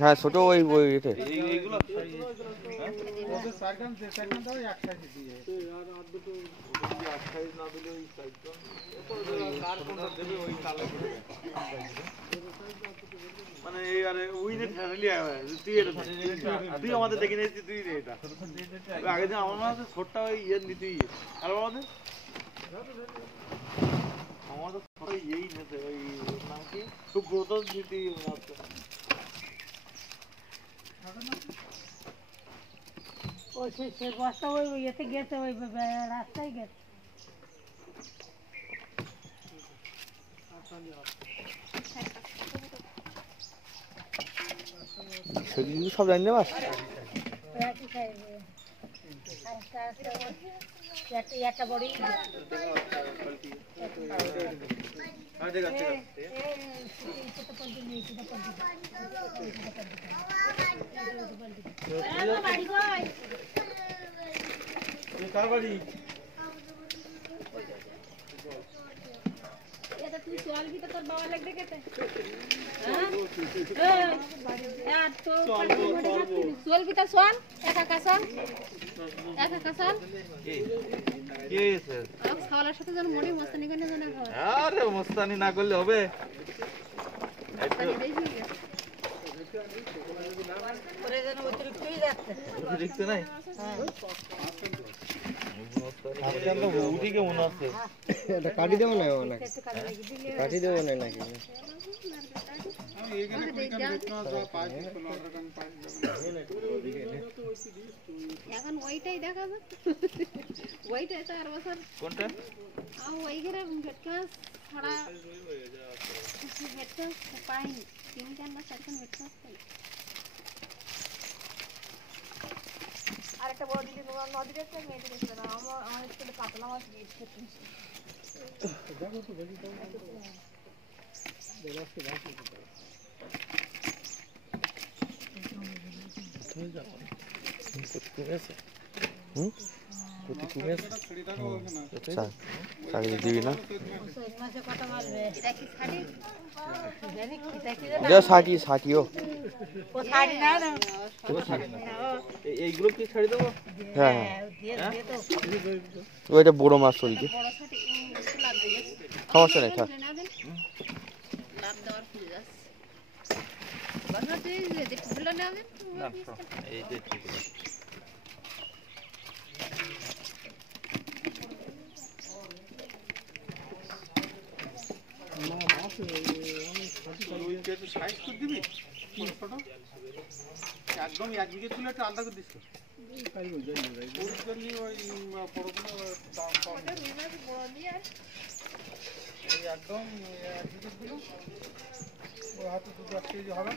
হ্যাঁ ছোট ওই ওই এতে এইগুলো ওদের সাইকেল যে সাইকেলটা ওই এক সাইডে দিয়ে আর আর দুটো এক সাইজ না দিলে ওই সাইজটা কার কোনটা দেবে ওই তালে করে মানে এই আরে উইনে ফ্যামিলি তুই এটা তুই আমাদের দেখে নিয়েছিস তুই এটা আগে দিন আমার মনে ছোটটা ওই ইয়ে নিতেই আর আমাদের আমাদের সবাই এই নিতে ওই নাম কি সুব্রত দিতে ওই সে বস্তা ওই ইয়েতে গেছে ওই রাস্তায় গেছে সেগুলো সব জানি না বাস একটা বড়ি তুই চল কি তোর বাবা লাগবে কেতে চল কি তোর শোন একা কাসল খাওয়ার সাথে যেন মনে মস্তানি করে না খাওয়া আরে মস্তানি না করলে হবে অতিরিক্ত নাই উঠি কেমন আছে এটা কাটি দেবো না কাটি দেবো না নাকি এখন ওইটাই দেখাবে ওইটাই তো আর বছর কোনটা ওই ঘরে ভেটকাস ছড়া ভেটকাস পাইনি 3 না 4 ভেটকাস পাই আরেকটা বড় দিদি নদীতে একটা মেয়ে দিয়েছিল না আমার স্কুলে কাতলা মাছ দিয়েছে দেখো তো দেখি তো দেখাচ্ছি ভাষা তুমি যাও তুমি আছে কোটি আছে আচ্ছা শাড়ি দিবি না মাসে কত মারবে এটা কি শাড়ি যা শাড়িও ও শাড়ি না না এইগুলো কি ছাড়ি দেবো হ্যাঁ ওইটা বড় মাছ শরীরে সমস্যা নেই থাক লাভ দেওয়ার খুলে যাচ্ছে দেখুন না এই যে ঠিক আছে একদম 1 বিঘে তুলে একটা আলাদা করে দিচ্ছ একদম 1 বিঘে ছিল ওই হাতে 2-1 কেজি হবে